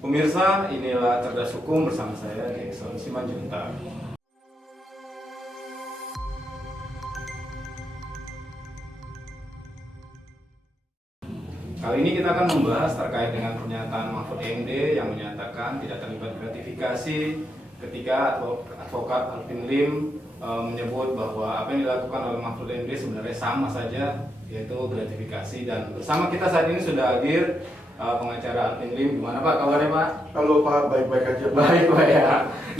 Pemirsa, inilah Cerdas Hukum bersama saya, Jackson Simanjuntak. Kali ini kita akan membahas terkait dengan pernyataan Mahfud MD yang menyatakan tidak terlibat gratifikasi ketika advokat Alvin Lim menyebut bahwa apa yang dilakukan oleh Mahfud MD sebenarnya sama saja, yaitu gratifikasi. Dan bersama kita saat ini sudah hadir pengacara Alvin Lim. Gimana Pak kabarnya Pak? Halo Pak, baik-baik aja Pak. Baik Pak ya.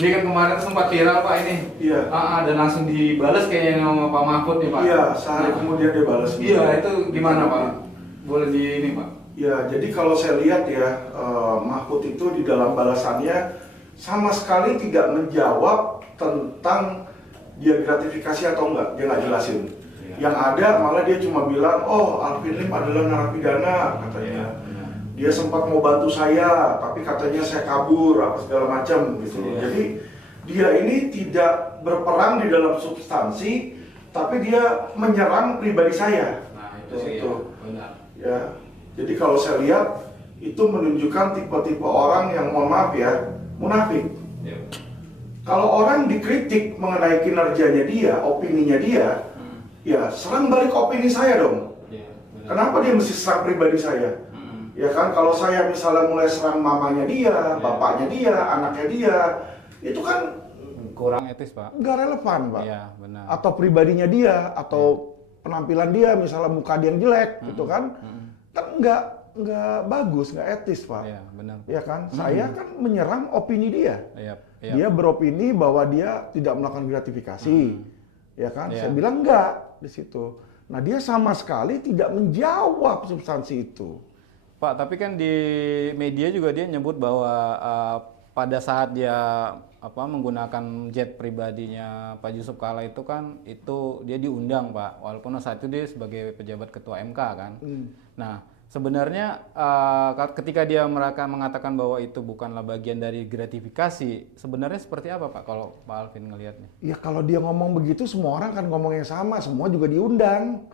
Ini kan kemarin sempat viral Pak ini. Iya. Dan langsung dibalas kayaknya sama Pak Mahfud nih Pak. Iya, sehari kemudian dia balas. Iya, itu gimana Pak? Boleh di ini Pak? Ya, jadi kalau saya lihat ya, Mahfud itu di dalam balasannya sama sekali tidak menjawab tentang dia gratifikasi atau enggak, dia nggak jelasin. Ya. Yang ada malah dia cuma bilang, oh Alvin Lim adalah narapidana katanya. Ya. Dia sempat mau bantu saya, tapi katanya saya kabur, apa segala macam gitu. Ya. Jadi dia ini tidak berperan di dalam substansi, tapi dia menyerang pribadi saya. Nah itu sih ya, benar. Ya, jadi kalau saya lihat itu menunjukkan tipe-tipe orang yang mohon maaf ya, munafik. Ya. Kalau orang dikritik mengenai kinerjanya dia, opininya dia, ya serang balik opini saya dong. Ya, benar. Kenapa dia mesti serang pribadi saya? Ya kan, kalau saya misalnya mulai serang mamanya dia, bapaknya dia, anaknya dia, itu kan Kurang etis Pak. nggak relevan Pak. Iya benar. Atau pribadinya dia, atau penampilan dia, misalnya muka dia yang jelek, gitu kan, kan nggak bagus, nggak etis Pak. Iya benar. Ya kan, saya kan menyerang opini dia. Iya. Dia beropini bahwa dia tidak melakukan gratifikasi, ya kan? Iya. Saya bilang enggak di situ. Nah dia sama sekali tidak menjawab substansi itu. Pak, tapi kan di media juga dia nyebut bahwa pada saat dia menggunakan jet pribadinya Pak Yusuf Kalla itu kan itu dia diundang Pak, walaupun saat itu dia sebagai pejabat ketua MK kan. Nah sebenarnya ketika dia mereka mengatakan bahwa itu bukanlah bagian dari gratifikasi, sebenarnya seperti apa Pak kalau Pak Alvin ngelihatnya? Ya kalau dia ngomong begitu semua orang kan ngomong yang sama, semua juga diundang.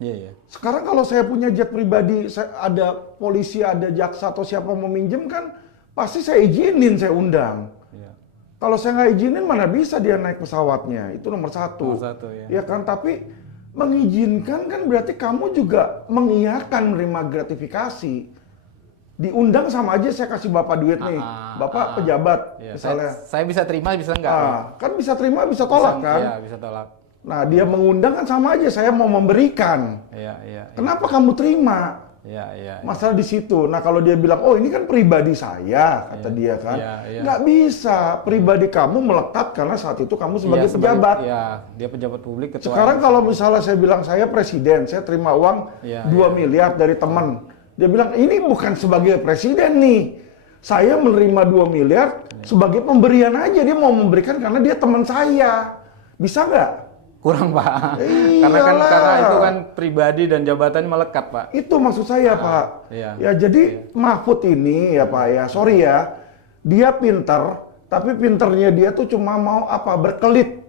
Iya ya. Sekarang kalau saya punya jet pribadi, ada polisi, ada jaksa atau siapa mau minjem kan, pasti saya izinin, saya undang. Iya. Kalau saya nggak izinin mana bisa dia naik pesawatnya, itu nomor satu. Nomor satu ya. Ya kan, tapi mengizinkan kan berarti kamu juga mengiyakan menerima gratifikasi. Diundang sama aja saya kasih bapak duit nih, bapak pejabat Ya, misalnya. saya bisa terima bisa enggak? Kan bisa terima bisa tolak kan. Iya bisa tolak. Nah dia mengundang kan sama aja saya mau memberikan. Iya. Kenapa kamu terima? Iya. Masalah di situ. Nah kalau dia bilang, oh ini kan pribadi saya, kata dia kan, Iya. nggak bisa. Pribadi kamu melekat karena saat itu kamu sebagai pejabat. Iya, dia pejabat publik ketua. Sekarang kalau misalnya saya bilang saya presiden, saya terima uang 2 miliar dari teman. Dia bilang ini bukan sebagai presiden nih. Saya menerima 2 miliar sebagai pemberian aja. Dia mau memberikan karena dia teman saya. Bisa nggak? Kurang Pak. Iyalah. Karena itu kan pribadi dan jabatannya melekat Pak. Itu maksud saya Pak. Iya. Ya jadi Mahfud ini ya Pak ya, sorry ya, dia pinter, tapi pinternya dia tuh cuma mau berkelit.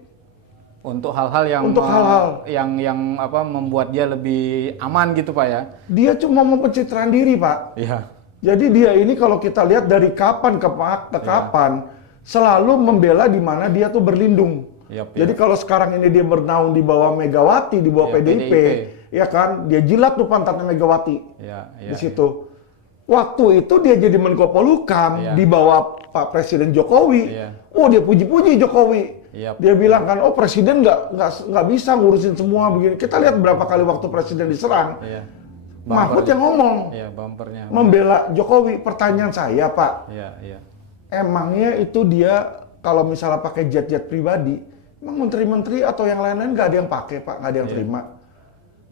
Untuk hal-hal yang Untuk hal-hal. yang membuat dia lebih aman gitu Pak ya. Dia cuma mau pencitraan diri Pak. Iya. Jadi dia ini kalau kita lihat dari kapan ke kapan, selalu membela di mana dia tuh berlindung. Jadi kalau sekarang ini dia bernaung di bawah Megawati, di bawah PDIP, ya kan, dia jilat tuh pantatnya Megawati di situ. Waktu itu dia jadi Menko Polhukam di bawah Pak Presiden Jokowi. Oh dia puji-puji Jokowi. Dia bilang kan, oh presiden nggak bisa ngurusin semua begini. Kita lihat berapa kali waktu presiden diserang, Mahfud yang ngomong, membela Jokowi. Pertanyaan saya Pak, emangnya itu dia kalau misalnya pakai jet-jet pribadi, emang menteri-menteri atau yang lain-lain nggak ada yang pakai Pak, nggak ada yang terima.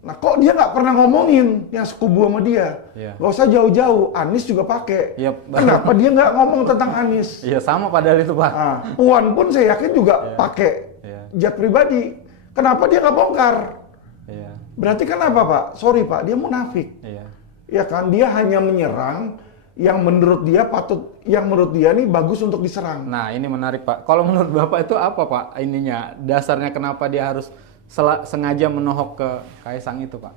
Nah kok dia nggak pernah ngomongin yang sekubu sama dia? Nggak usah jauh-jauh, Anies juga pakai. Kenapa dia nggak ngomong tentang Anies? Iya sama padahal itu Pak. Nah, Puan pun saya yakin juga pakai jet pribadi. Kenapa dia nggak bongkar? Berarti kan apa Pak? Sorry Pak, dia munafik. Ya kan, dia hanya menyerang yang menurut dia nih bagus untuk diserang. Nah ini menarik Pak. Kalau menurut Bapak itu apa Pak ininya? Dasarnya kenapa dia harus sengaja menohok ke Kaisang itu Pak?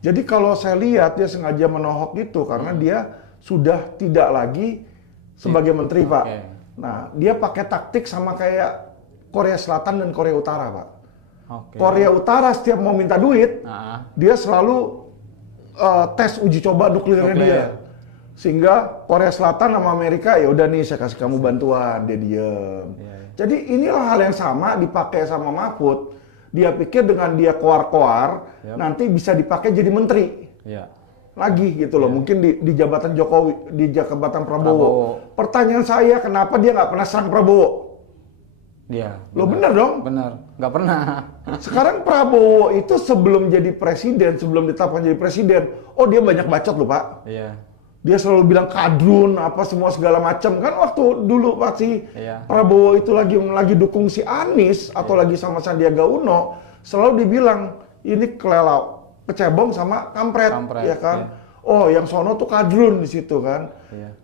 Jadi kalau saya lihat dia sengaja menohok itu karena dia sudah tidak lagi sebagai menteri, Pak. Okay. Nah, dia pakai taktik sama kayak Korea Selatan dan Korea Utara, Pak. Okay. Korea Utara setiap mau minta duit, dia selalu tes uji coba nuklirnya dia. Sehingga Korea Selatan sama Amerika, ya udah nih saya kasih kamu bantuan, dia diem. Jadi inilah hal yang sama dipakai sama Mahfud. Dia pikir dengan dia koar-koar, nanti bisa dipakai jadi menteri. Lagi gitu loh, mungkin di jabatan Jokowi, di jabatan Prabowo. Pertanyaan saya, kenapa dia nggak pernah serang Prabowo? Lo bener dong? Bener, nggak pernah. Sekarang Prabowo itu sebelum jadi presiden, sebelum ditetapkan jadi presiden, dia banyak bacot loh, Pak. Dia selalu bilang kadrun, apa semua segala macam. Kan waktu dulu pasti Prabowo itu lagi dukung si Anies atau lagi sama Sandiaga Uno, selalu dibilang ini kelelau, kecebong sama kampret, ya kan? Yang sono tuh kadrun di situ kan.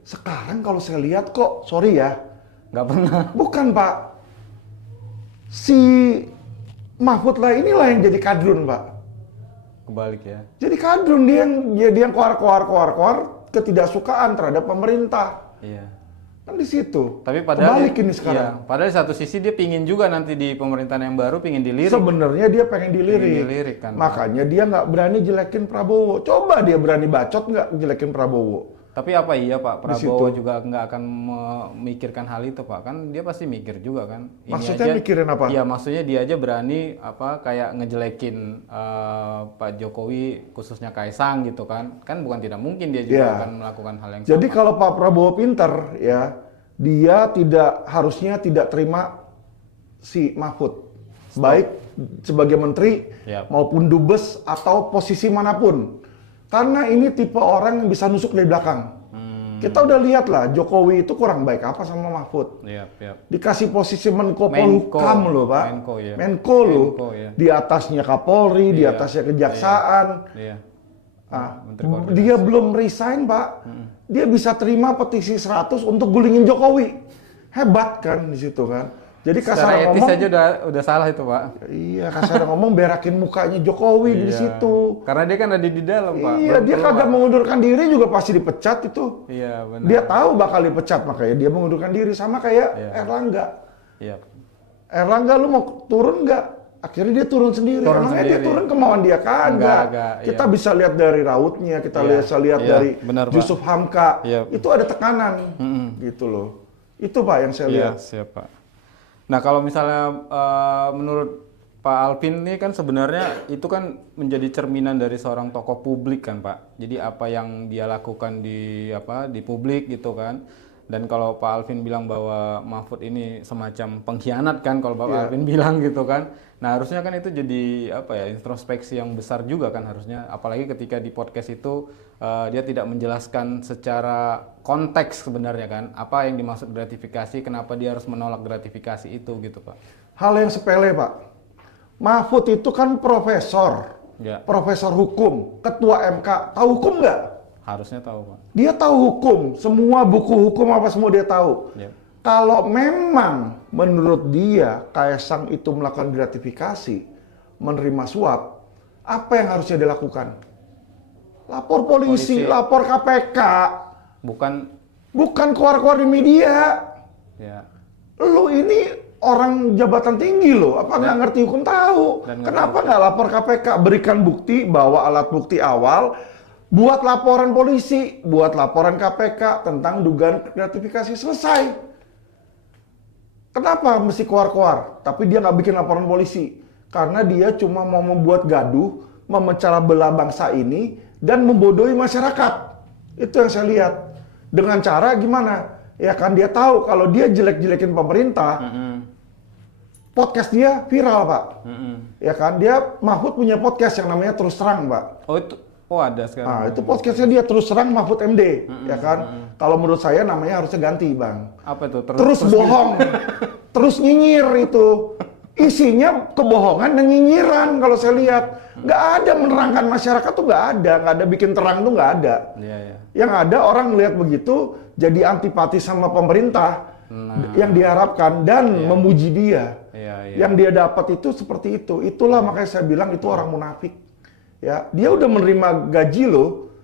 Sekarang kalau saya lihat kok, sorry ya, nggak pernah. Bukan, Pak. Si Mahfud lah inilah yang jadi kadrun, Pak. Kebalik ya. Jadi kadrun dia yang koar ketidaksukaan terhadap pemerintah. Kan di situ. Tapi padahal kebalik ini sekarang. Padahal di satu sisi dia pingin juga nanti di pemerintahan yang baru pingin dilirik. Sebenarnya dia pengen dilirik kan. Makanya dia nggak berani jelekin Prabowo. Coba dia berani bacot nggak jelekin Prabowo. Tapi apa iya Pak, Prabowo juga nggak akan memikirkan hal itu Pak, kan dia pasti mikir juga kan. Maksudnya mikirin apa? Iya maksudnya dia aja berani kayak ngejelekin Pak Jokowi khususnya Kaisang gitu kan bukan tidak mungkin dia juga akan melakukan hal yang sama. Jadi kalau Pak Prabowo pinter ya, dia harusnya tidak terima si Mahfud, baik sebagai menteri maupun dubes atau posisi manapun. Karena ini tipe orang yang bisa nusuk dari belakang. Kita udah lihat lah, Jokowi itu kurang baik apa sama Mahfud. Dikasih posisi Menko Polhukam loh, Pak. Menko loh. Di atasnya Kapolri, di atasnya Kejaksaan. Dia belum resign, Pak. Dia bisa terima petisi 100 untuk gulingin Jokowi. Hebat kan di situ kan. Jadi kasar ngomong etis aja udah salah itu, Pak. Iya, kasar ngomong berakin mukanya Jokowi di situ. Karena dia kan ada di dalam, Pak. Iya, dia kagak mengundurkan diri juga pasti dipecat itu. Iya, benar. Dia tahu bakal dipecat, makanya dia mengundurkan diri sama kayak Erlangga. Erlangga lu mau turun nggak? Akhirnya dia turun sendiri. Dia turun kemauan dia kagak. Kita bisa lihat dari rautnya, kita bisa lihat dari Yusuf Hamka. Itu ada tekanan, gitu loh. Itu Pak yang saya lihat. Siap, Pak. Nah kalau misalnya menurut Pak Alvin ini kan sebenarnya itu kan menjadi cerminan dari seorang tokoh publik kan Pak. Jadi apa yang dia lakukan di publik gitu kan. Dan kalau Pak Alvin bilang bahwa Mahfud ini semacam pengkhianat kan kalau Pak Alvin bilang gitu kan. Nah harusnya kan itu jadi introspeksi yang besar juga kan harusnya. Apalagi ketika di podcast itu dia tidak menjelaskan secara konteks sebenarnya kan. Apa yang dimaksud gratifikasi, kenapa dia harus menolak gratifikasi itu gitu Pak. Hal yang sepele Pak. Mahfud itu kan profesor. Profesor hukum, ketua MK. Tahu hukum nggak? Harusnya tahu Pak. Dia tahu hukum. Semua buku hukum apa semua dia tahu. Kalau memang menurut dia Kaisang itu melakukan gratifikasi, menerima suap, apa yang harusnya dilakukan? Lapor polisi. Lapor KPK. Bukan keluar-keluar di media. Lu ini orang jabatan tinggi loh, apa nggak ngerti hukum tahu? Kenapa nggak lapor KPK? Berikan bukti, bawa alat bukti awal, buat laporan polisi, buat laporan KPK tentang dugaan gratifikasi, selesai. Kenapa mesti keluar-keluar? Tapi dia nggak bikin laporan polisi. Karena dia cuma mau membuat gaduh, memecah belah bangsa ini, dan membodohi masyarakat. Itu yang saya lihat. Dengan cara gimana? Ya kan dia tahu kalau dia jelek-jelekin pemerintah, podcast dia viral Pak. Ya kan dia Mahfud punya podcast yang namanya Terus Terang Pak. Oh ada sekarang. Nah itu podcastnya dia Terus Terang Mahfud MD, ya kan. Kalau menurut saya namanya harusnya ganti Bang. Apa itu? Terus bohong, terus nyinyir itu. Isinya kebohongan dan nyinyiran kalau saya lihat. Nggak ada menerangkan masyarakat tuh nggak ada bikin terang tuh nggak ada. Yang ada orang melihat begitu jadi antipati sama pemerintah yang diharapkan dan memuji dia. Yang dia dapat itu seperti itu. Itulah makanya saya bilang itu orang munafik. Ya, dia udah menerima gaji loh.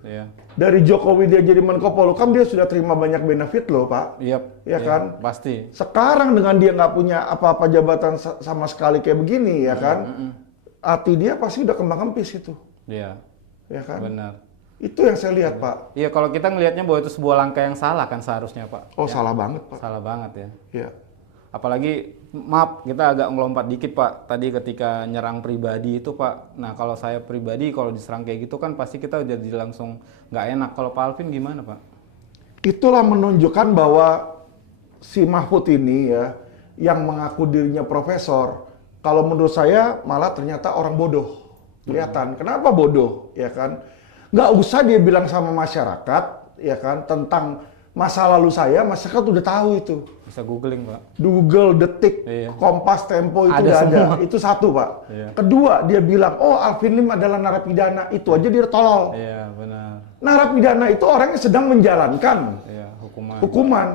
Dari Jokowi dia jadi Menko Polhukam, dia sudah terima banyak benefit loh, Pak. Iya, Ya kan? Pasti. Sekarang dengan dia nggak punya apa-apa jabatan sama sekali kayak begini, ya kan? Hati dia pasti udah kembang kempis itu. Iya. Ya kan? Benar. Itu yang saya lihat, Pak. Iya, kalau kita ngelihatnya bahwa itu sebuah langkah yang salah kan seharusnya, Pak. Oh, salah banget, Pak. Salah banget ya. Iya. Apalagi, maaf, kita agak ngelompat dikit, Pak. Tadi ketika nyerang pribadi itu, Pak. Nah, kalau saya pribadi, kalau diserang kayak gitu kan pasti kita jadi langsung nggak enak. Kalau Pak Alvin gimana, Pak? Itulah menunjukkan bahwa si Mahfud ini ya, yang mengaku dirinya profesor, kalau menurut saya malah ternyata orang bodoh. Kelihatan. Kenapa bodoh? Ya kan? Nggak usah dia bilang sama masyarakat, ya kan, tentang masa lalu saya, masyarakat udah tahu itu. Bisa googling, Pak. Google, Detik, Iya. Kompas, Tempo itu Ada udah ada. semua. Itu satu, Pak. Iya. Kedua, dia bilang, oh Alvin Lim adalah narapidana. Itu aja dia tolol. Iya, benar. Narapidana itu orang yang sedang menjalankan Iya, hukuman.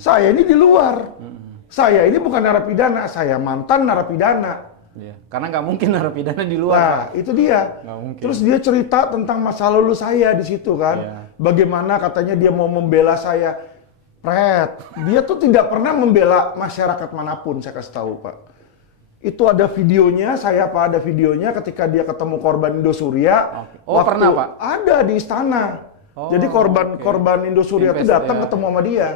Saya ini di luar. Saya ini bukan narapidana, saya mantan narapidana. Iya. Karena nggak mungkin narapidana di luar, Nah, Pak. itu dia. Nggak mungkin. Terus dia cerita tentang masa lalu saya di situ kan. Iya. Bagaimana katanya dia mau membela saya. Pret, dia tuh tidak pernah membela masyarakat manapun, saya kasih tahu, Pak. Itu ada videonya, saya ada videonya ketika dia ketemu korban Indosuria. Oke. Oh, pernah, Pak? Ada di istana. Oh, Jadi korban Indosuria itu datang ketemu sama dia.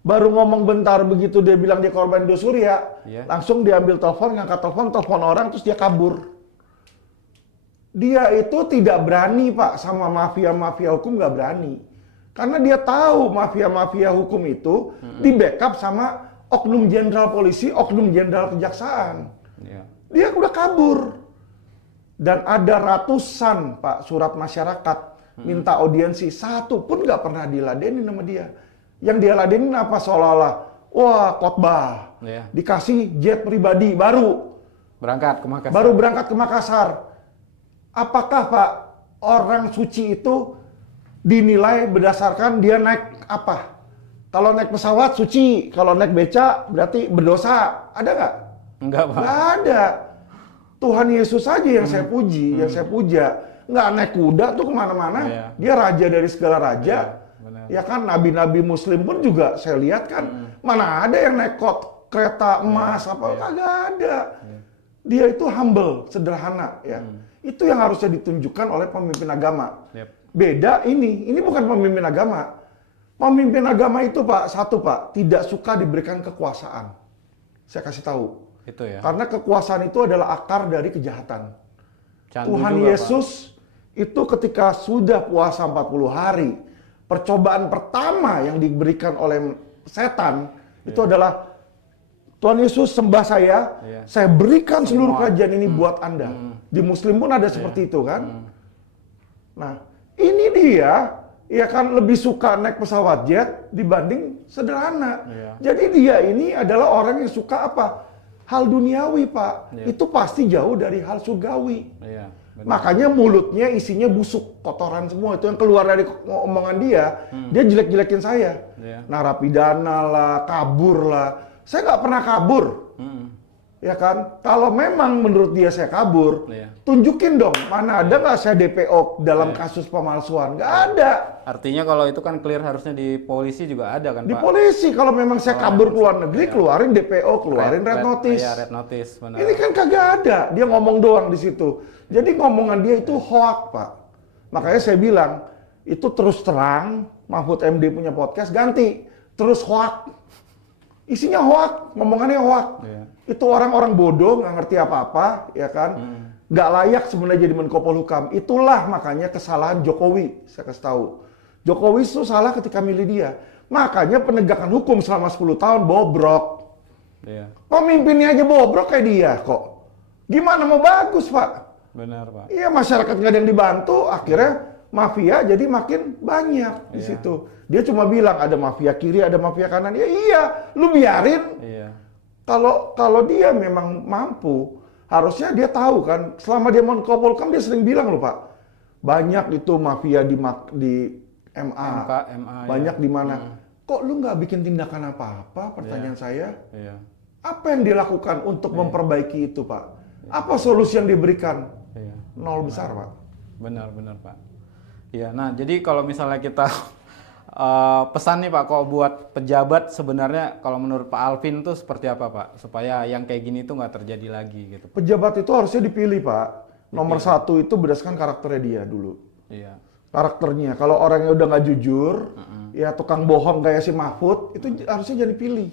Baru ngomong bentar begitu dia bilang dia korban Indosuria, langsung diambil telepon, ngangkat telepon orang, terus dia kabur. Dia itu tidak berani, Pak, sama mafia-mafia hukum, nggak berani. Karena dia tahu mafia-mafia hukum itu di backup sama oknum jenderal polisi, oknum jenderal kejaksaan. Dia udah kabur. Dan ada ratusan, Pak, surat masyarakat minta audiensi, satu pun nggak pernah diladenin sama dia. Yang dia ladenin apa seolah-olah, wah khotbah, dikasih jet pribadi baru berangkat ke Makassar. Baru berangkat ke Makassar. Apakah, Pak, orang suci itu dinilai berdasarkan dia naik apa? Kalau naik pesawat suci, kalau naik beca berarti berdosa. Ada nggak? Enggak, Pak. Nggak ada. Tuhan Yesus saja yang saya puji, yang saya puja. Nggak naik kuda tuh kemana-mana. Dia raja dari segala raja. Ya kan, nabi-nabi muslim pun juga saya lihat kan, mana ada yang naik kereta emas, kagak ada. Dia itu humble, sederhana ya. Itu yang harusnya ditunjukkan oleh pemimpin agama. Beda ini bukan pemimpin agama. Pemimpin agama itu, Pak, satu, Pak, tidak suka diberikan kekuasaan. Saya kasih tahu. Itu ya. Karena kekuasaan itu adalah akar dari kejahatan. Candu Tuhan juga, Yesus itu ketika sudah puasa 40 hari, percobaan pertama yang diberikan oleh setan itu adalah, Tuhan Yesus sembah saya berikan seluruh kerajaan ini buat Anda. Di Muslim pun ada seperti itu kan. Nah, ini dia, ya kan, lebih suka naik pesawat jet dibanding sederhana. Jadi dia ini adalah orang yang suka apa? Hal duniawi, Pak. Itu pasti jauh dari hal surgawi. Makanya mulutnya isinya busuk, kotoran semua. Itu yang keluar dari omongan dia. Dia jelek-jelekin saya. Narapidana lah, kabur lah. Saya nggak pernah kabur. Ya kan? Kalau memang menurut dia saya kabur, tunjukin dong. Mana ada nggak saya DPO dalam kasus pemalsuan? Nggak ada. Artinya kalau itu kan clear, harusnya di polisi juga ada kan, Di Pak? polisi, kalau memang saya kabur ke luar negeri, keluarin DPO, keluarin red notice. Iya, red notice, benar. Ini kan kagak ada. Dia ngomong doang di situ. Jadi ngomongan dia itu hoak, Pak. Makanya saya bilang, itu terus terang, Mahfud MD punya podcast, ganti. Terus hoak. Isinya hoak, ngomongannya hoak. Itu orang-orang bodoh, nggak ngerti apa-apa, ya kan? Nggak layak sebenarnya jadi Menko Polhukam. Itulah makanya kesalahan Jokowi, saya kasih tahu. Jokowi itu salah ketika milih dia. Makanya penegakan hukum selama 10 tahun bobrok. Pemimpinnya aja bobrok kayak dia kok. Gimana mau bagus, Pak? Benar, Pak. Iya, masyarakat nggak ada yang dibantu, akhirnya mafia jadi makin banyak di situ. Dia cuma bilang ada mafia kiri, ada mafia kanan. Ya iya, lu biarin. Kalau dia memang mampu, harusnya dia tahu kan. Selama dia Menko Polhukam dia sering bilang loh, Pak. Banyak itu mafia di MA, banyak di mana. Kok lu nggak bikin tindakan apa-apa? Pertanyaan saya. Apa yang dilakukan untuk memperbaiki itu, Pak? Apa solusi yang diberikan? Nol besar, Pak. Benar, Pak. Iya, nah jadi kalau misalnya kita pesan nih Pak, kalau buat pejabat sebenarnya kalau menurut Pak Alvin tuh seperti apa Pak? Supaya yang kayak gini tuh nggak terjadi lagi gitu. Pejabat itu harusnya dipilih Pak. Nomor satu itu berdasarkan karakternya dia dulu. Iya. Karakternya. Kalau orangnya udah nggak jujur, ya tukang bohong kayak si Mahfud, itu harusnya jangan dipilih.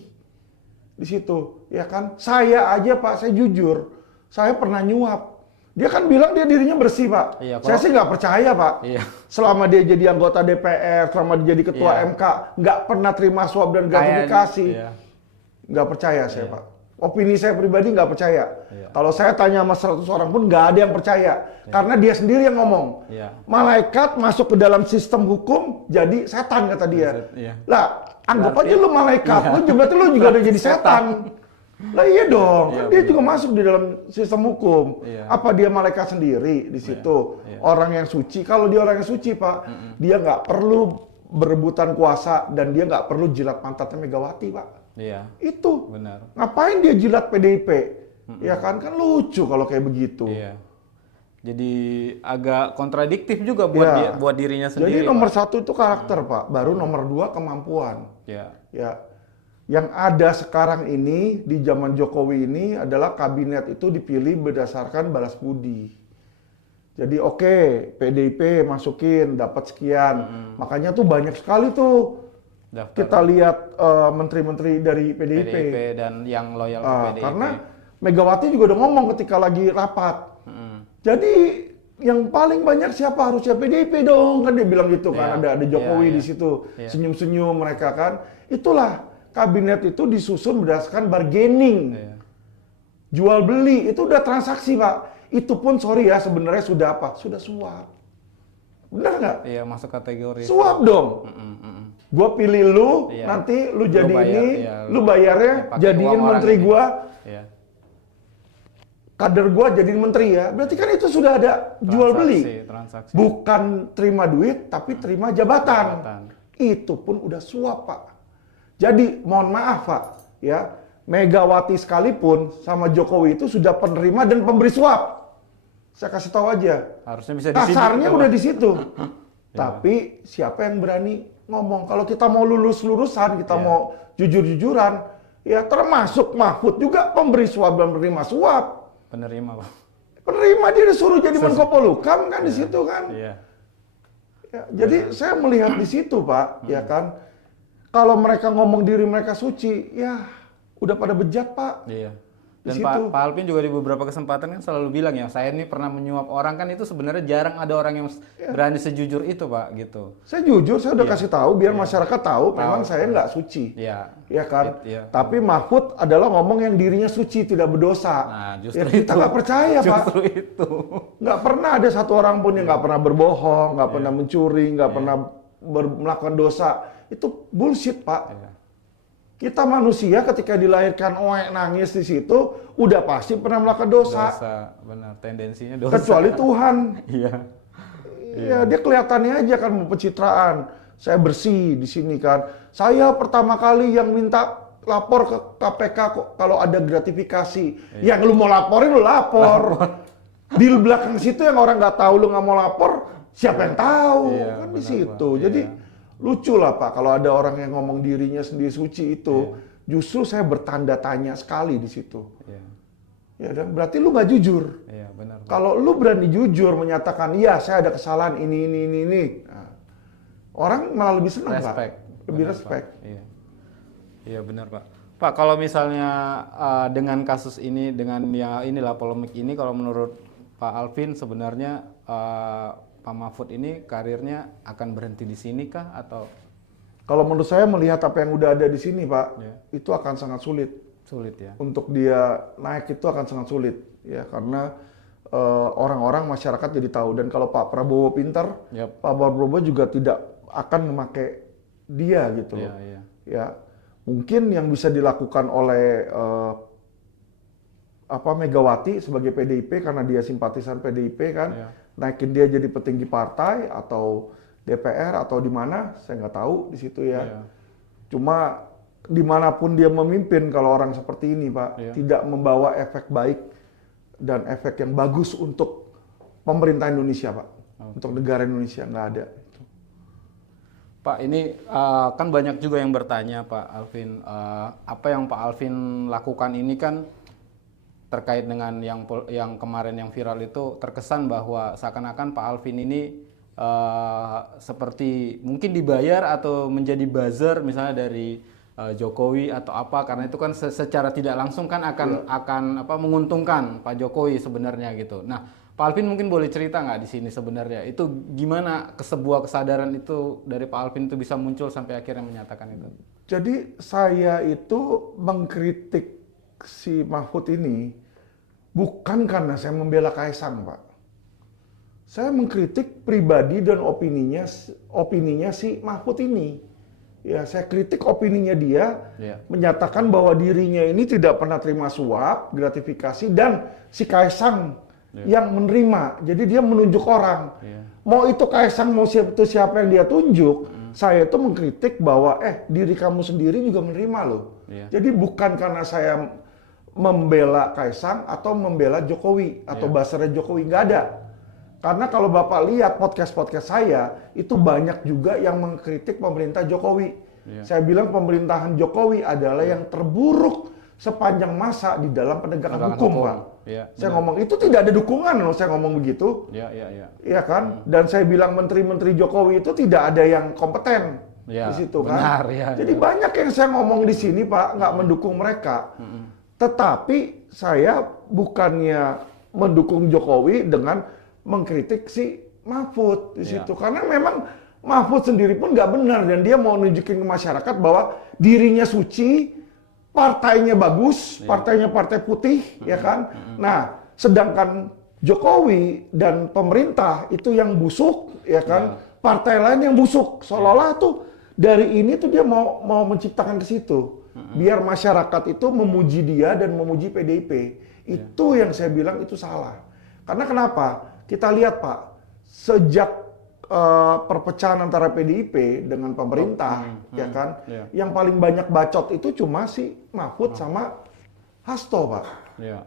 Di situ, ya kan? Saya aja Pak, saya jujur. Saya pernah nyuap. Dia kan bilang dia dirinya bersih Pak. Iya, Saya sih nggak percaya Pak. Iya. Selama dia jadi anggota DPR, selama dia jadi ketua Iya. MK, nggak pernah terima suap dan gratifikasi. Iya. Nggak percaya saya Pak. Opini saya pribadi nggak percaya. Iya. Kalau saya tanya sama 100 orang pun nggak ada yang percaya. Karena dia sendiri yang ngomong. Iya. Malaikat masuk ke dalam sistem hukum jadi setan kata dia. Iya. Lah, anggap Berarti- aja lu malaikat, berarti lu juga udah jadi setan. Lah iya dong, kan dia juga masuk di dalam sistem hukum. Iya. Apa dia malaikat sendiri di situ? Iya. Orang yang suci, kalau dia orang yang suci Pak, dia nggak perlu berebutan kuasa dan dia nggak perlu jilat pantatnya Megawati Pak. Iya. Itu. Benar. Ngapain dia jilat PDIP? Ya kan lucu kalau kayak begitu. Iya. Jadi agak kontradiktif juga buat Ya. buat dirinya sendiri. Jadi nomor satu itu karakter Pak, baru nomor dua kemampuan. Ya. Ya, yang ada sekarang ini di zaman Jokowi ini adalah kabinet itu dipilih berdasarkan balas budi. Jadi oke, PDIP masukin dapat sekian, makanya tuh banyak sekali tuh Daftar kita lihat menteri-menteri dari PDIP. PDIP dan yang loyal ke PDIP. Karena Megawati juga udah ngomong ketika lagi rapat. Jadi yang paling banyak siapa harusnya PDIP dong, kan dia bilang gitu kan, Iya. ada Jokowi Iya, di iya. situ, Iya. senyum-senyum mereka kan. Itulah kabinet itu disusun berdasarkan bargaining, Iya. jual beli, itu udah transaksi Pak. Itu pun sorry ya sebenarnya sudah apa? Sudah suap. Benar nggak? Iya, masuk kategori. Suap dong. Gua pilih lu, Iya. nanti lu jadi bayar, ini, iya, lu bayarnya pakai jadiin uang orang menteri ini. gua, Iya. kader gua jadiin menteri ya. Berarti kan itu sudah ada jual beli. Transaksi. Bukan terima duit, tapi terima jabatan. Jabatan. Itu pun udah suap, Pak. Jadi, mohon maaf, Pak. Ya, Megawati sekalipun sama Jokowi itu sudah penerima dan pemberi suap. Saya kasih tahu aja. Harusnya bisa disidik. Kasarnya tuh, udah Pak. di situ. Tapi, siapa yang berani ngomong? Kalau kita mau lulus-lulusan, kita mau jujur-jujuran, ya termasuk Mahfud juga pemberi suap dan penerima suap. Penerima, Pak. Penerima dia disuruh jadi Menko Polhukam kan di situ kan. Iya. Ya, jadi saya melihat di situ Pak, ya kan. Kalau mereka ngomong diri mereka suci, ya udah pada bejat Pak. Iya. Di Dan situ. Pak Alvin juga di beberapa kesempatan kan selalu bilang ya, saya ini pernah menyuap orang, kan itu sebenarnya jarang ada orang yang berani sejujur itu Pak, gitu. Saya jujur, saya udah kasih tahu biar masyarakat tahu memang saya nggak suci. Iya. Ya kan. Iya. Tapi Mahfud adalah ngomong yang dirinya suci, tidak berdosa. Nah, Ya, justru kita nggak percaya Pak. Justru itu. Nggak pernah ada satu orang pun yang nggak pernah berbohong, nggak pernah mencuri, nggak pernah melakukan dosa. Itu bullshit Pak. Iya. Kita manusia ketika dilahirkan nangis di situ udah pasti pernah melakukan dosa. Dosa, benar. Tendensinya dosa. Kecuali Tuhan. Iya. Ya dia kelihatannya aja kan mau pencitraan. Saya bersih di sini kan. Saya pertama kali yang minta lapor ke KPK kok kalau ada gratifikasi. Yang lu mau laporin lu lapor. Di belakang situ yang orang nggak tahu lu nggak mau lapor, siapa yang tahu? Iya, Kan di benar, situ. Pak. Jadi Iya. lucu lah Pak kalau ada orang yang ngomong dirinya sendiri suci itu. Justru saya bertanda tanya sekali di situ. Iya. Ya dan berarti lu nggak jujur. Iya, benar. Pak. Kalau lu berani jujur menyatakan, iya saya ada kesalahan ini. Nah, orang malah lebih senang Respect. Pak. Lebih Benar, respect. Pak. Iya. Iya, benar Pak. Pak, kalau misalnya dengan kasus ini, dengan ya inilah polemik ini, kalau menurut Pak Alvin sebenarnya Pak Mahfud ini karirnya akan berhenti di sini kah atau Kalau menurut saya melihat apa yang udah ada di sini Pak, Ya. itu akan sangat sulit. sulit ya? Untuk dia naik itu akan sangat sulit. Ya karena orang-orang masyarakat jadi tahu. Dan kalau Pak Prabowo pintar, Yap. Pak Prabowo juga tidak akan memakai dia gitu loh. Iya, iya. Ya, mungkin yang bisa dilakukan oleh Megawati sebagai PDIP karena dia simpatisan PDIP kan, Iya. naikin dia jadi petinggi partai atau DPR atau di mana, saya nggak tahu di situ ya. Iya. Cuma dimanapun dia memimpin kalau orang seperti ini Pak, Iya. tidak membawa efek baik dan efek yang bagus untuk pemerintah Indonesia Pak. Untuk negara Indonesia nggak ada. Pak, ini kan banyak juga yang bertanya Pak Alvin, apa yang Pak Alvin lakukan ini kan terkait dengan yang kemarin yang viral itu terkesan bahwa seakan-akan Pak Alvin ini seperti mungkin dibayar atau menjadi buzzer misalnya dari Jokowi atau apa, karena itu kan secara tidak langsung kan akan menguntungkan Pak Jokowi sebenarnya gitu. Nah, Pak Alvin mungkin boleh cerita nggak di sini sebenarnya itu gimana sebuah kesadaran itu dari Pak Alvin itu bisa muncul sampai akhirnya menyatakan itu? Jadi saya itu mengkritik si Mahfud ini bukan karena saya membela Kaisang, Pak. Saya mengkritik pribadi dan opininya si Mahfud ini. Ya, saya kritik opininya dia, menyatakan bahwa dirinya ini tidak pernah terima suap, gratifikasi, dan si Kaisang yang menerima. Jadi dia menunjuk orang. Mau itu Kaisang, mau siapa yang dia tunjuk, saya itu mengkritik bahwa diri kamu sendiri juga menerima loh. Jadi bukan karena saya membela Kaisang atau membela Jokowi atau buzzer Jokowi, nggak ada. Karena kalau Bapak lihat podcast-podcast saya, itu banyak juga yang mengkritik pemerintah Jokowi. Saya bilang pemerintahan Jokowi adalah yang terburuk sepanjang masa di dalam penegakan hukum, Pak. Saya ngomong itu tidak ada dukungan loh, saya ngomong begitu. Iya kan? Dan saya bilang menteri-menteri Jokowi itu tidak ada yang kompeten di situ kan. Jadi banyak yang saya ngomong di sini, Pak, nggak mendukung mereka. Tetapi saya bukannya mendukung Jokowi dengan mengkritik si Mahfud di situ, karena memang Mahfud sendiri pun nggak benar dan dia mau nunjukin ke masyarakat bahwa dirinya suci, partainya bagus, partainya partai putih, ya kan. Nah, sedangkan Jokowi dan pemerintah itu yang busuk, ya kan. Partai lain yang busuk, seolah-olah tuh dari ini tuh dia mau menciptakan ke situ, biar masyarakat itu memuji dia dan memuji PDIP. Itu yang saya bilang itu salah. Karena kenapa? Kita lihat, Pak, sejak perpecahan antara PDIP dengan pemerintah, ya kan, yang paling banyak bacot itu cuma si Mahfud sama Hasto, Pak.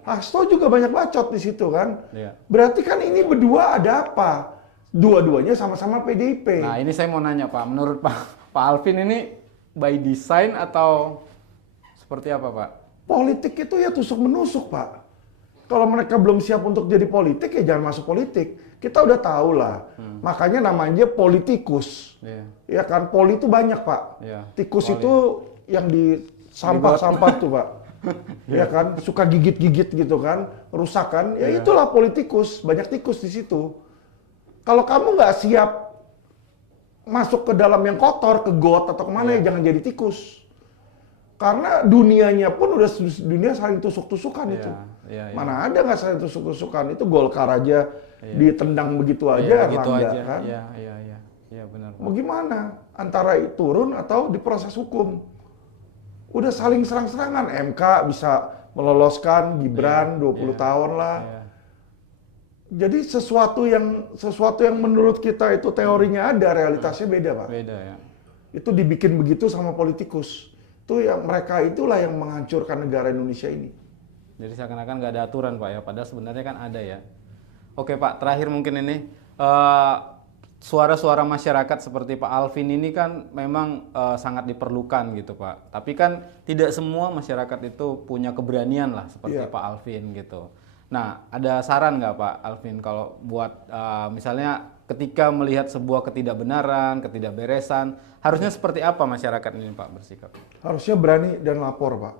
Hasto juga banyak bacot di situ kan. Berarti kan ini berdua ada apa? Dua-duanya sama-sama PDIP. Nah, ini saya mau nanya, Pak, menurut Pak Alvin ini by design atau seperti apa, Pak? Politik itu ya tusuk menusuk, Pak. Kalau mereka belum siap untuk jadi politik, ya jangan masuk politik. Kita udah tahu lah. Makanya namanya politikus. Ya kan, poli itu banyak, Pak. Tikus itu yang di sampah-sampah tuh, Pak. Ya kan, suka gigit-gigit gitu kan, rusak kan. Ya itulah politikus, banyak tikus di situ. Kalau kamu nggak siap masuk ke dalam yang kotor, ke got atau kemana, ya jangan jadi tikus. Karena dunianya pun udah dunia saling tusuk-tusukan itu. Mana ada nggak saling tusuk-tusukan? Itu Golkar aja ditendang begitu aja, Erlangga kan? Iya benar. Mau gimana? Antara turun atau diproses hukum. Udah saling serang-serangan. MK bisa meloloskan Gibran 20 tahun lah. Jadi sesuatu yang menurut kita itu teorinya ada, realitasnya beda, Pak. Beda ya. Itu dibikin begitu sama politikus. Itu yang mereka itulah yang menghancurkan negara Indonesia ini. Jadi seakan-akan nggak ada aturan, Pak ya, padahal sebenarnya kan ada ya. Oke, Pak, terakhir mungkin ini suara-suara masyarakat seperti Pak Alvin ini kan memang sangat diperlukan gitu, Pak. Tapi kan tidak semua masyarakat itu punya keberanian lah seperti Pak Alvin gitu. Nah, ada saran nggak Pak Alvin kalau buat misalnya ketika melihat sebuah ketidakbenaran, ketidakberesan, harusnya seperti apa masyarakat ini Pak bersikap? Harusnya berani dan lapor, Pak.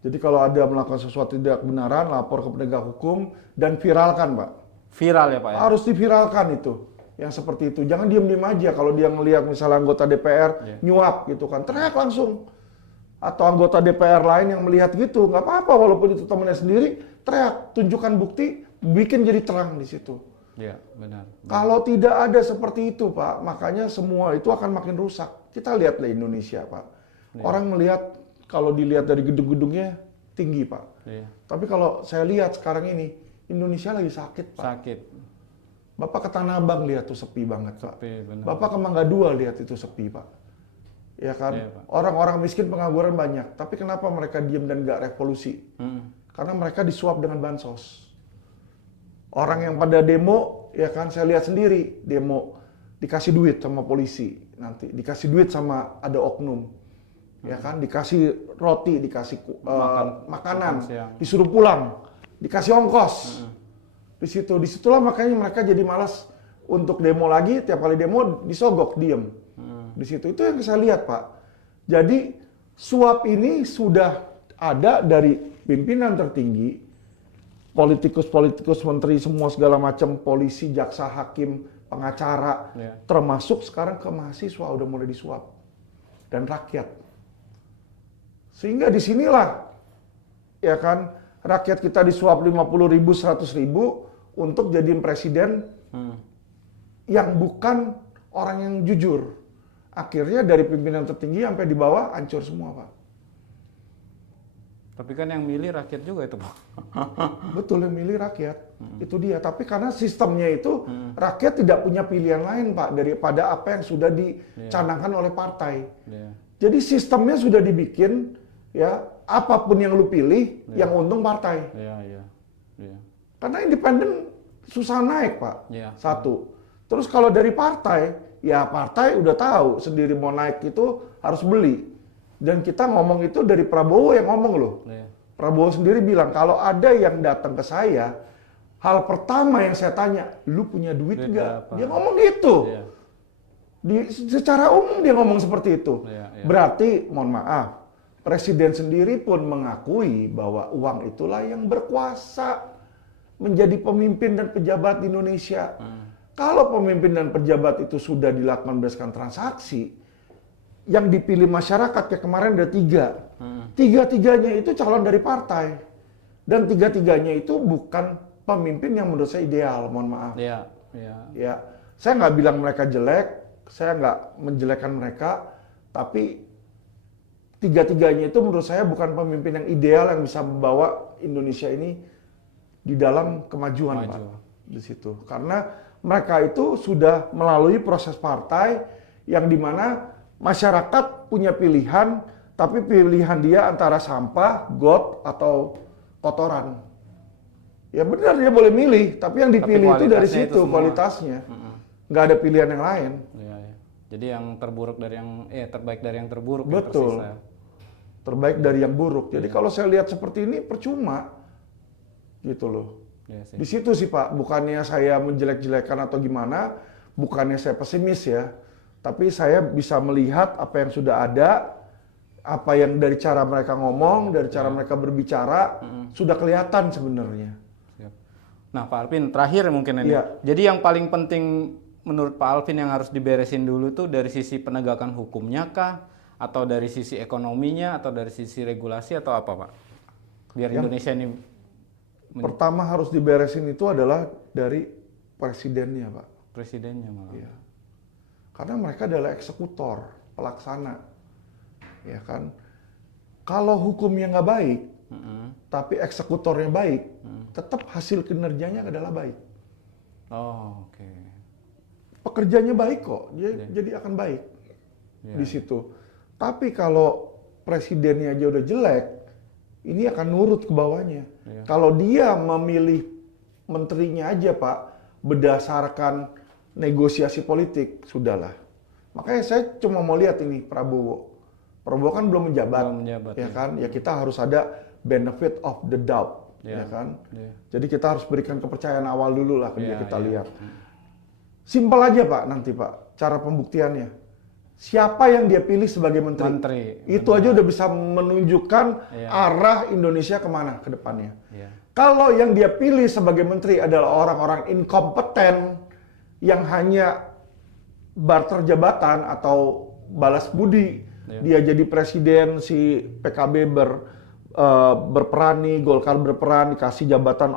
Jadi kalau ada melakukan sesuatu tidak benaran, lapor ke penegak hukum dan viralkan, Pak. Viral ya Pak ya? Harus diviralkan itu, yang seperti itu. Jangan diem-diem aja kalau dia melihat misalnya anggota DPR nyuap gitu kan, teriak langsung. Atau anggota DPR lain yang melihat gitu, nggak apa-apa walaupun itu temannya sendiri, teriak, tunjukkan bukti, bikin jadi terang di situ. Iya, benar. Kalau tidak ada seperti itu, Pak, makanya semua itu akan makin rusak. Kita lihatlah Indonesia, Pak. Orang melihat, kalau dilihat dari gedung-gedungnya tinggi, Pak. Tapi kalau saya lihat sekarang ini, Indonesia lagi sakit, Pak. Sakit. Bapak ke Tanah Abang lihat tuh sepi banget, Pak. Benar. Bapak ke Mangga Dua lihat itu sepi, Pak. Ya kan? Orang-orang miskin pengangguran banyak. Tapi kenapa mereka diam dan nggak revolusi? Karena mereka disuap dengan bansos. Orang yang pada demo Ya kan, saya lihat sendiri demo dikasih duit sama polisi, nanti dikasih duit sama ada oknum, ya kan, dikasih roti, dikasih makanan, disuruh pulang, dikasih ongkos. Disitulah makanya mereka jadi malas untuk demo lagi. Tiap kali demo disogok, diem. Di situ itu yang saya lihat, Pak. Jadi suap ini sudah ada dari pimpinan tertinggi, politikus-politikus, menteri, semua segala macam, polisi, jaksa, hakim, pengacara, termasuk sekarang ke mahasiswa udah mulai disuap, dan rakyat. Sehingga disinilah, ya kan, rakyat kita disuap 50.000, 100.000 untuk jadiin presiden yang bukan orang yang jujur. Akhirnya dari pimpinan tertinggi sampai di bawah hancur semua, Pak. Tapi kan yang milih rakyat juga itu, Pak. Betul, yang milih rakyat. Itu dia. Tapi karena sistemnya itu, rakyat tidak punya pilihan lain, Pak, daripada apa yang sudah dicanangkan oleh partai. Jadi sistemnya sudah dibikin, ya, apapun yang lu pilih, yang untung partai. Karena independen susah naik, Pak. Satu. Terus kalau dari partai, ya partai udah tahu sendiri mau naik itu harus beli. Dan kita ngomong itu dari Prabowo yang ngomong loh. Prabowo sendiri bilang, kalau ada yang datang ke saya, hal pertama yang saya tanya, lu punya duit nggak? Dia ngomong gitu. Secara umum dia ngomong seperti itu. Berarti, mohon maaf, Presiden sendiri pun mengakui bahwa uang itulah yang berkuasa menjadi pemimpin dan pejabat di Indonesia. Kalau pemimpin dan pejabat itu sudah dilakukan berdasarkan transaksi, yang dipilih masyarakat kayak kemarin ada 3. Tiga-tiganya itu calon dari partai. Dan tiga-tiganya itu bukan pemimpin yang menurut saya ideal, mohon maaf. Ya, saya nggak bilang mereka jelek, saya nggak menjelekkan mereka, tapi tiga-tiganya itu menurut saya bukan pemimpin yang ideal yang bisa membawa Indonesia ini di dalam kemajuan, Pak. Di situ. Karena mereka itu sudah melalui proses partai yang dimana masyarakat punya pilihan, tapi pilihan dia antara sampah, got, atau kotoran. Ya benar, dia boleh milih, tapi yang dipilih itu dari situ, kualitasnya. Nggak ada pilihan yang lain. Jadi yang terburuk dari yang, terbaik dari yang terburuk. Betul. Yang terbaik dari yang buruk. Jadi kalau saya lihat seperti ini, percuma. Gitu loh. Di situ sih, Pak, bukannya saya menjelek-jelekan atau gimana, bukannya saya pesimis ya. Tapi saya bisa melihat apa yang sudah ada, apa yang dari cara mereka ngomong, dari cara mereka berbicara, sudah kelihatan sebenarnya. Nah, Pak Alvin, terakhir mungkin ini. Jadi yang paling penting menurut Pak Alvin yang harus diberesin dulu tuh dari sisi penegakan hukumnya kah? Atau dari sisi ekonominya? Atau dari sisi regulasi? Atau apa, Pak? Biar Indonesia ini... Pertama harus diberesin itu adalah dari presidennya, Pak. Presidennya malah. Iya. Karena mereka adalah eksekutor, pelaksana, ya kan. Kalau hukumnya nggak baik, tapi eksekutornya baik, tetap hasil kinerjanya adalah baik. Oh, oke. Pekerjanya baik kok, jadi akan baik di situ. Tapi kalau presidennya aja udah jelek, ini akan nurut ke bawahnya. Kalau dia memilih menterinya aja, Pak, berdasarkan negosiasi politik, sudahlah. Makanya saya cuma mau lihat ini Prabowo. Prabowo kan belum menjabat, ya kan? Ya kita harus ada benefit of the doubt, ya kan? Jadi kita harus berikan kepercayaan awal dulu lah ke dia, kita lihat. Simpel aja, Pak, nanti, Pak, cara pembuktiannya. Siapa yang dia pilih sebagai menteri. Itu aja udah bisa menunjukkan arah Indonesia kemana ke depannya. Kalau yang dia pilih sebagai menteri adalah orang-orang inkompeten, yang hanya barter jabatan atau balas budi, dia jadi presiden, si PKB berperan nih, Golkar berperan, dikasih jabatan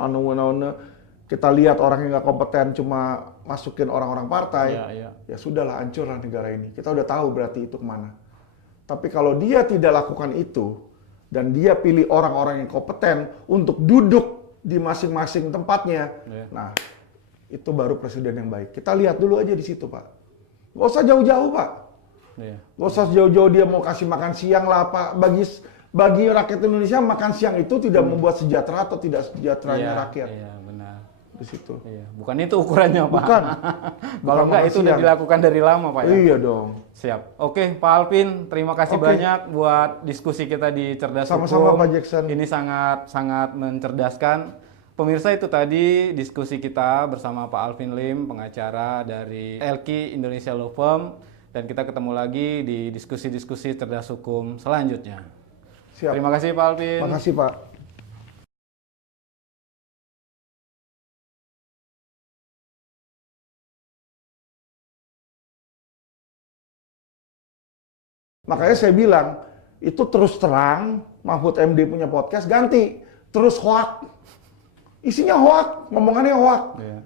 kita lihat orang yang nggak kompeten cuma masukin orang-orang partai, ya sudahlah, hancurlah negara ini. Kita udah tahu berarti itu kemana. Tapi kalau dia tidak lakukan itu, dan dia pilih orang-orang yang kompeten untuk duduk di masing-masing tempatnya, nah itu baru presiden yang baik. Kita lihat dulu aja di situ, Pak. Gak usah jauh-jauh, Pak. Gak usah jauh-jauh dia mau kasih makan siang lah, Pak. Bagi rakyat Indonesia, makan siang itu tidak membuat sejahtera atau tidak sejahteranya rakyat. Iya, benar. di situ. Iya, bukan itu ukurannya, Pak. Bukan. Kalau enggak itu udah dilakukan dari lama, Pak ya. Iya dong. Siap. Oke, Pak Alvin, terima kasih banyak buat diskusi kita di Cerdas Sama-sama, Hukum. Pak Jackson. Ini sangat mencerdaskan. Pemirsa, itu tadi diskusi kita bersama Pak Alvin Lim, pengacara dari Elki Indonesia Law Firm, dan kita ketemu lagi di diskusi-diskusi Cerdas Hukum selanjutnya. Siap. Terima kasih, Pak Alvin. Terima kasih, Pak. Makanya saya bilang, itu terus terang, Mahfud MD punya podcast, ganti. Terus hoak. Isinya hoak, ngomongannya hoak. Iya.